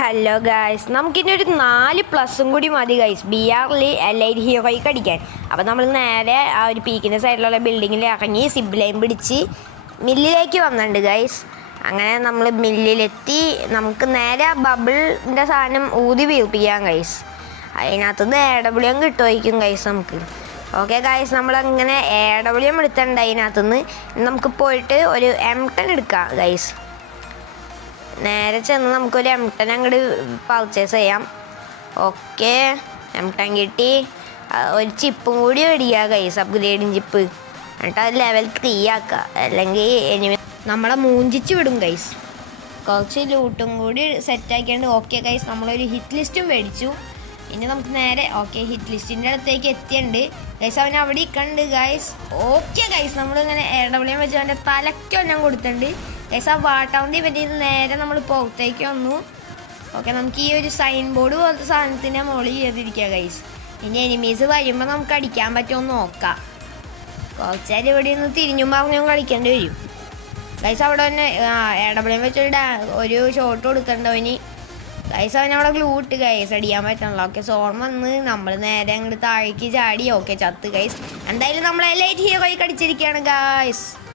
Hello guys, നമുക്കിനി ഒരു 4 പ്ലസും കൂടി മതി ഗൈസ് BR-ൽ എലൈറ്റ് ഹീറോയ്ക്ക് അടിക്കാൻ. അപ്പോൾ നമ്മൾ നേരെ ആ ഒരു പീക്കിൻ്റെ സൈഡിലുള്ള ബിൽഡിങ്ങിൽ ഇറങ്ങി സിബ് ലൈൻ പിടിച്ച് മില്ലിലേക്ക് വന്നിട്ടുണ്ട് ഗൈസ്. അങ്ങനെ നമ്മൾ മില്ലിലെത്തി നമുക്ക് നേരെ ആ ബബിളിൻ്റെ സാധനം ഊതി വീർപ്പിക്കാം ഗൈസ്. അതിനകത്തുനിന്ന് AW കിട്ടുമായിരിക്കും ഗൈസ് നമുക്ക്. ഓക്കെ ഗൈസ്, നമ്മളങ്ങനെ AW എടുത്തിട്ടുണ്ട്. അതിനകത്തുനിന്ന് നമുക്ക് പോയിട്ട് ഒരു M10 എടുക്കാം ഗൈസ്. നേരെ ചെന്ന് നമുക്കൊരു M10 അങ്ങോട്ട് പർച്ചേസ് ചെയ്യാം. ഓക്കെ, M10 കിട്ടി. ഒരു ചിപ്പും കൂടി മേടിക്കുക ഗൈസ്, അപ്ഗ്രേഡിങ് ചിപ്പ്. എന്നിട്ട് അത് ലെവൽ 3 ആക്കുക, അല്ലെങ്കിൽ എനിമി നമ്മളെ മൂഞ്ചിച്ച് വിടും ഗൈസ്. കുറച്ച് ലൂട്ടും കൂടി സെറ്റാക്കിയാണ്ട്. ഓക്കെ ഗൈസ്, നമ്മളൊരു ഹിറ്റ് ലിസ്റ്റും മേടിച്ചു. ഇനി നമുക്ക് നേരെ ഹിറ്റ് ലിസ്റ്റിൻ്റെ അടുത്തേക്ക് എത്തിയുണ്ട് ഗൈസ്. അവൻ അവിടെ കണ്ട് ഗൈസ്. ഓക്കെ ഗൈസ്, നമ്മളിങ്ങനെ AW വെച്ച് അവൻ്റെ തലയ്ക്കൊന്നും കൊടുത്തിട്ടുണ്ട് ഗൈസ്. ആ വാട്ടാവുന്ന പറ്റി നേരെ നമ്മൾ പുറത്തേക്ക് വന്നു. ഓക്കെ, നമുക്ക് ഈ ഒരു സൈൻ ബോർഡ് പോലത്തെ സാധനത്തിൻ്റെ മുകളിൽ ചെയ്തിരിക്കുക ഗൈസ്. ഇനി എനിമീസ് വരുമ്പോൾ നമുക്ക് അടിക്കാൻ പറ്റുമോ നോക്കാം. കുറച്ചാൽ ഇവിടെ നിന്ന് തിരിഞ്ഞും പറഞ്ഞും കളിക്കേണ്ടി വരും ഗൈസ്. അവിടെ തന്നെ AW വെച്ചൊരു ഷോട്ട് കൊടുക്കണ്ടവന് ഗൈസ്. അവനവിടെ ഗ്ലൂ ഇട്ട് ഗൈസ്, അടിക്കാൻ പറ്റണല്ലോ. ഓക്കെ, സോൺ വന്ന് നമ്മൾ നേരെ അങ്ങോട്ട് താഴേക്ക് ചാടി. ഓക്കെ, ചത്ത് ഗൈസ്. എന്തായാലും നമ്മളെ ലൈറ്റ് ഹീറോയ്ക്ക് അടിച്ചിരിക്കുകയാണ് ഗൈസ്.